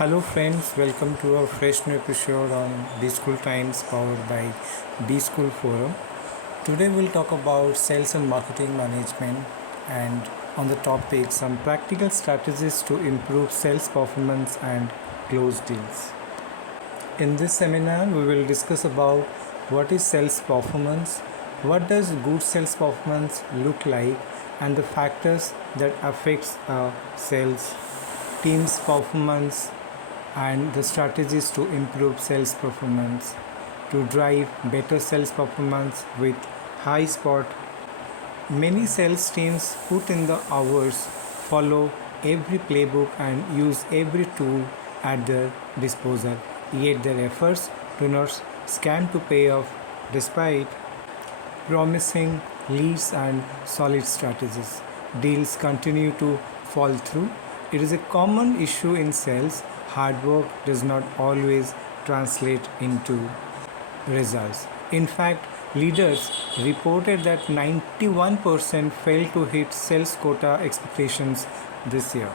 Hello friends, welcome to a fresh new episode on B School Times powered by B School Forum. Today we'll talk about sales and marketing management and on the topic some practical strategies to improve sales performance and close deals. In this seminar we will discuss about what is sales performance, what does good sales performance look like and the factors that affects a sales team's performance and the strategies to improve sales performance to drive better sales performance with high spot. Many sales teams put in the hours, follow every playbook and use every tool at their disposal, yet their efforts do not scan to pay off despite promising leads and solid strategies. Deals continue to fall through. It is a common issue in sales. Hard work does not always translate into results. In fact, leaders reported that 91% failed to hit sales quota expectations this year.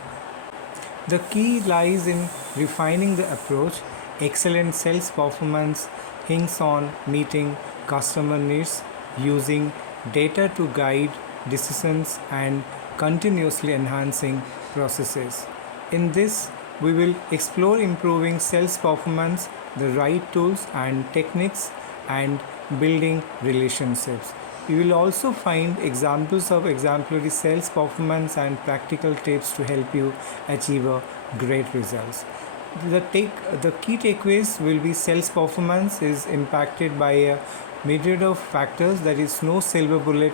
The key lies in refining the approach. Excellent sales performance hinges on meeting customer needs, using data to guide decisions, and continuously enhancing processes. In this, we will explore improving sales performance, the right tools and techniques, and building relationships. You will also find examples of exemplary sales performance and practical tips to help you achieve a great results. The key takeaways will be sales performance is impacted by a myriad of factors. There is no silver bullet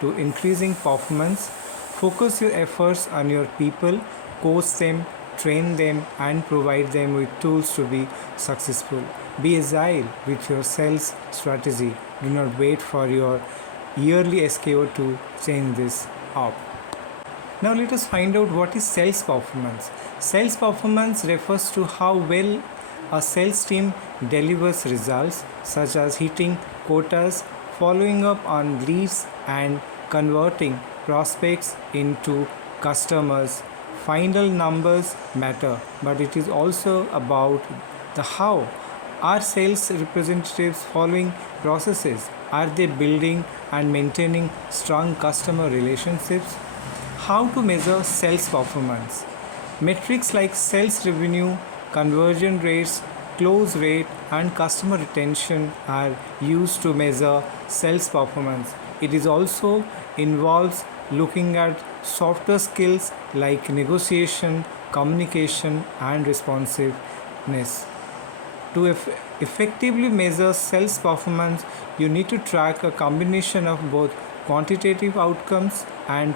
to increasing performance. Focus your efforts on your people, coach them, train them, and provide them with tools to be successful. Be agile with your sales strategy. Do not wait for your yearly SKO to change this up. Now let us find out what is sales performance. Sales performance refers to how well a sales team delivers results such as hitting quotas, following up on leads, and converting prospects into customers. Final numbers matter, but it is also about the how. Are sales representatives following processes? Are they building and maintaining strong customer relationships? How to measure sales performance? Metrics like sales revenue, conversion rates, close rate, and customer retention are used to measure sales performance. It is also involves looking at softer skills like negotiation, communication, and responsiveness. To effectively measure sales performance, you need to track a combination of both quantitative outcomes and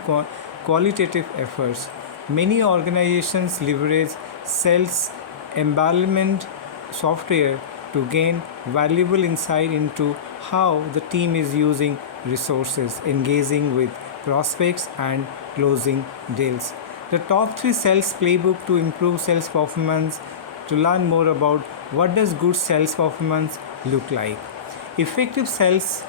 qualitative efforts. Many organizations leverage sales embalmment software to gain valuable insight into how the team is using resources, engaging with prospects, and closing deals. The top 3 sales playbook to improve sales performance. To learn more about what does good sales performance look like. Effective sales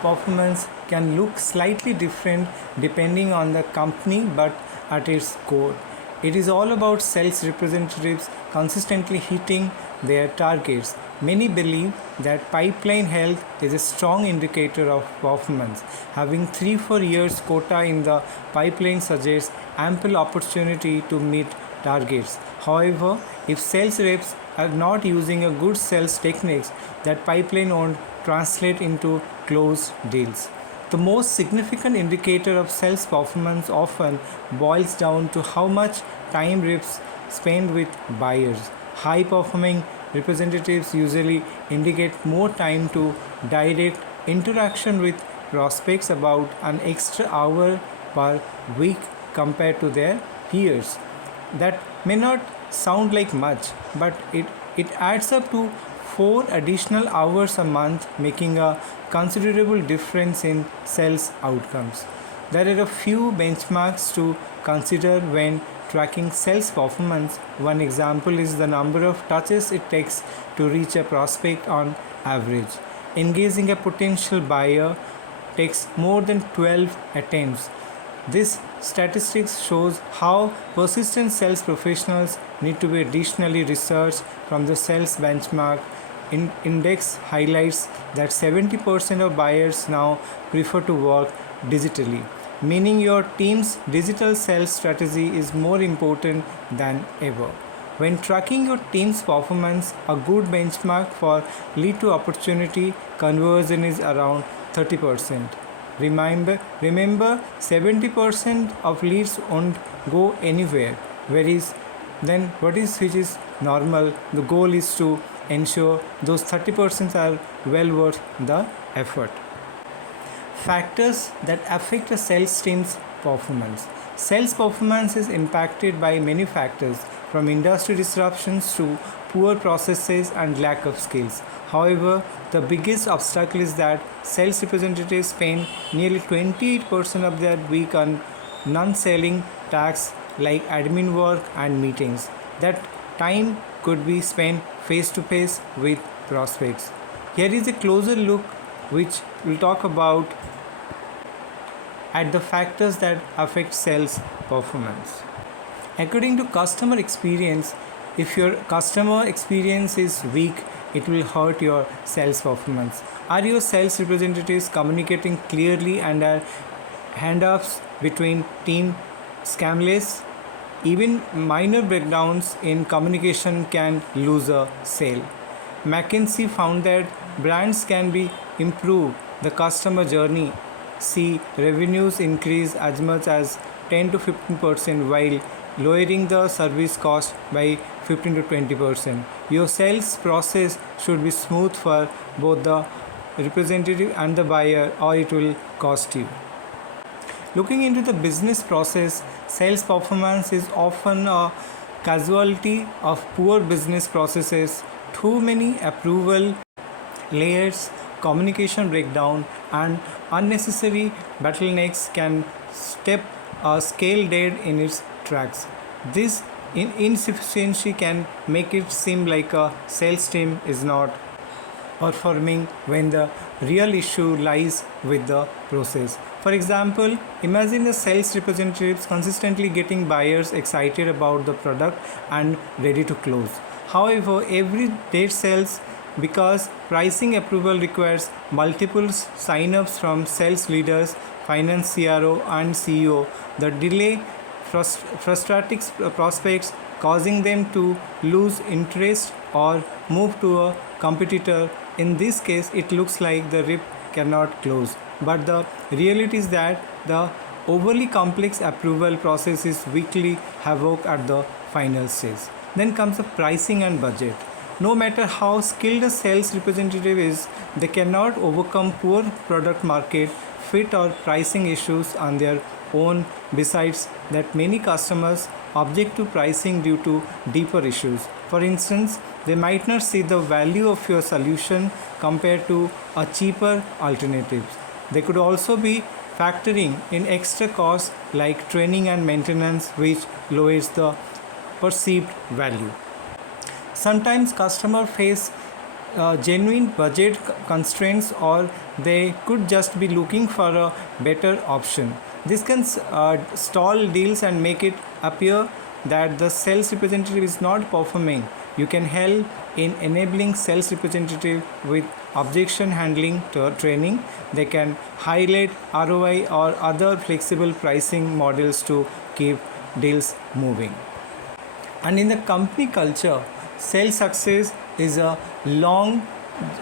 performance can look slightly different depending on the company, but at its core, it is all about sales representatives consistently hitting their targets. Many believe that pipeline health is a strong indicator of performance. Having 3-4 years quota in the pipeline suggests ample opportunity to meet targets. However, if sales reps are not using a good sales techniques, that pipeline won't translate into closed deals. The most significant indicator of sales performance often boils down to how much time reps spend with buyers. High performing representatives usually indicate more time to direct interaction with prospects, about an extra hour per week compared to their peers. That may not sound like much, but it adds up to 4 additional hours a month, making a considerable difference in sales outcomes. There are a few benchmarks to consider when tracking sales performance. One example is the number of touches it takes to reach a prospect on average. Engaging a potential buyer takes more than 12 attempts, This statistics shows how persistent sales professionals need to be additionally researched from the sales benchmark index highlights that 70% of buyers now prefer to work digitally, meaning your team's digital sales strategy is more important than ever. When tracking your team's performance, a good benchmark for lead to opportunity conversion is around 30%. Remember 70% of leads won't go anywhere. Whereas then which is normal, the goal is to ensure those 30% are well worth the effort. Factors that affect a sales team's performance. Sales performance is impacted by many factors, from industry disruptions to poor processes and lack of skills. However, the biggest obstacle is that sales representatives spend nearly 28% of their week on non-selling tasks like admin work and meetings. That time could be spent face to face with prospects. Here is a closer look which will talk about at the factors that affect sales performance. According to customer experience, if your customer experience is weak, it will hurt your sales performance. Are your sales representatives communicating clearly and are handoffs between team scamless? Even minor breakdowns in communication can lose a sale. McKinsey found that brands can be improve the customer journey, see revenues increase as much as 10 to 15% while lowering the service cost by 15 to 20%. Your sales process should be smooth for both the representative and the buyer, or it will cost you. Looking into the business process, sales performance is often a casualty of poor business processes. Too many approval layers, communication breakdown, and unnecessary bottlenecks can step a scale dead in its tracks. This insufficiency can make it seem like a sales team is not performing when the real issue lies with the process. For example, imagine the sales representatives consistently getting buyers excited about the product and ready to close. However, every day sells because pricing approval requires multiple sign-ups from sales leaders, finance CRO and CEO. The delay frustrates prospects, causing them to lose interest or move to a competitor. In this case, it looks like the RIP cannot close, but the reality is that the overly complex approval process is weekly havoc at the final stage. Then comes the pricing and budget. No matter how skilled a sales representative is, they cannot overcome poor product market fit or pricing issues on their own. Besides that, many customers object to pricing due to deeper issues. For instance, they might not see the value of your solution compared to a cheaper alternative. They could also be factoring in extra costs like training and maintenance, which lowers the perceived value. Sometimes customers face genuine budget constraints, or they could just be looking for a better option. This can stall deals and make it appear that the sales representative is not performing. You can help in enabling sales representative with objection handling training. They can highlight ROI or other flexible pricing models to keep deals moving. And in the company culture, sales success is a long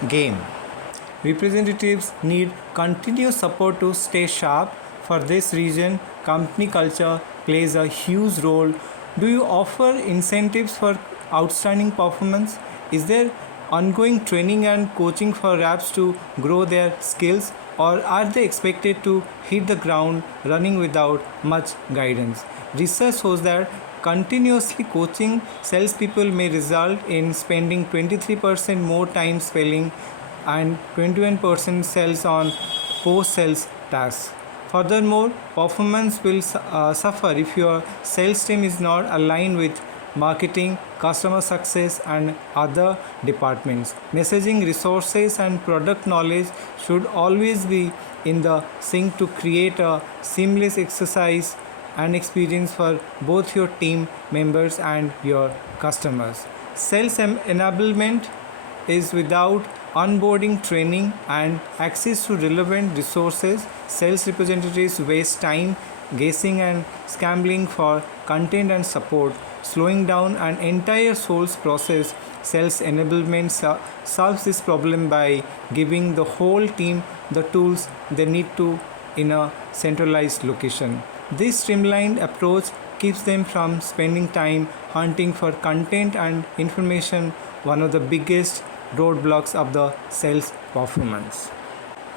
game. Representatives need continuous support to stay sharp. For this reason, company culture plays a huge role. Do you offer incentives for outstanding performance? Is there ongoing training and coaching for reps to grow their skills, or are they expected to hit the ground running without much guidance? Research shows that continuously coaching salespeople may result in spending 23% more time spelling and 21% sales on post-sales tasks. Furthermore, performance will suffer if your sales team is not aligned with marketing, customer success, and other departments. Messaging, resources, and product knowledge should always be in the sync to create a seamless exercise and experience for both your team members and your customers. Sales enablement is without onboarding training and access to relevant resources. Sales representatives waste time guessing and scrambling for content and support, slowing down an entire sales process. Sales enablement solves this problem by giving the whole team the tools they need to in a centralized location. This streamlined approach keeps them from spending time hunting for content and information, one of the biggest roadblocks of the sales performance.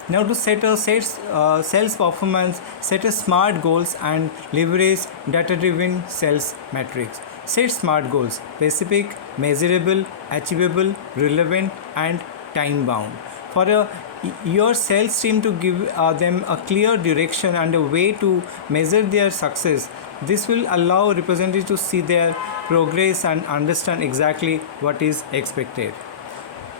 Now, to set a sales performance, set a smart goals and leverage data-driven sales metrics. Set smart goals: specific, measurable, achievable, relevant, and time-bound. For your sales team to give them a clear direction and a way to measure their success. This will allow representatives to see their progress and understand exactly what is expected.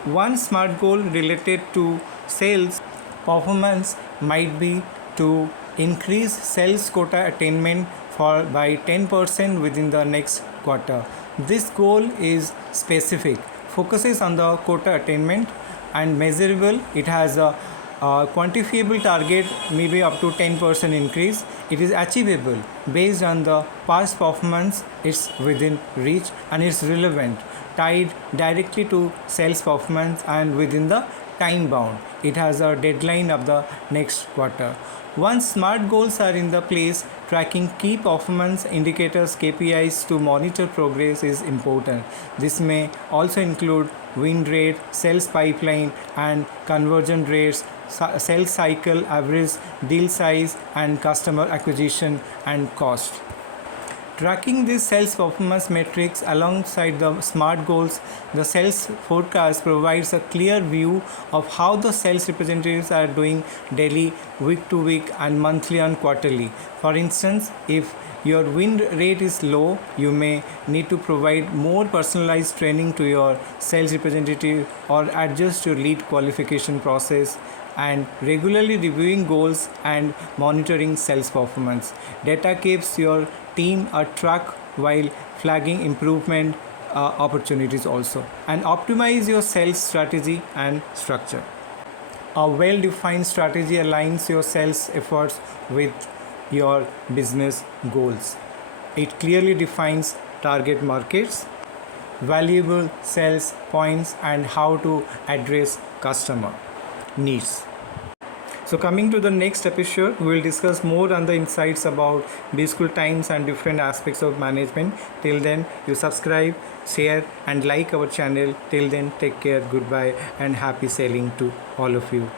One smart goal related to sales performance might be to increase sales quota attainment for by 10% within the next quarter. This goal is specific, focuses on the quota attainment, and measurable. It has a quantifiable target, maybe up to 10% increase. It is achievable based on the past performance. It's within reach and it's relevant, tied directly to sales performance and within the time bound. It has a deadline of the next quarter. Once smart goals are in the place, tracking key performance indicators KPIs to monitor progress is important. This may also include win rate, sales pipeline and conversion rates, sales cycle average, deal size, and customer acquisition and cost. Tracking these sales performance metrics alongside the SMART goals, the sales forecast provides a clear view of how the sales representatives are doing daily, week to week, and monthly and quarterly. For instance, if your win rate is low, you may need to provide more personalized training to your sales representative or adjust your lead qualification process, and regularly reviewing goals and monitoring sales performance. Data keeps your team a track while flagging improvement opportunities also, and optimize your sales strategy and structure. A well-defined strategy aligns your sales efforts with your business goals. It clearly defines target markets, valuable sales points, and how to address customer needs. So coming to the next episode, we will discuss more on the insights about B-School times and different aspects of management. Till then, you subscribe, share and like our channel. Till then, take care, goodbye and happy sailing to all of you.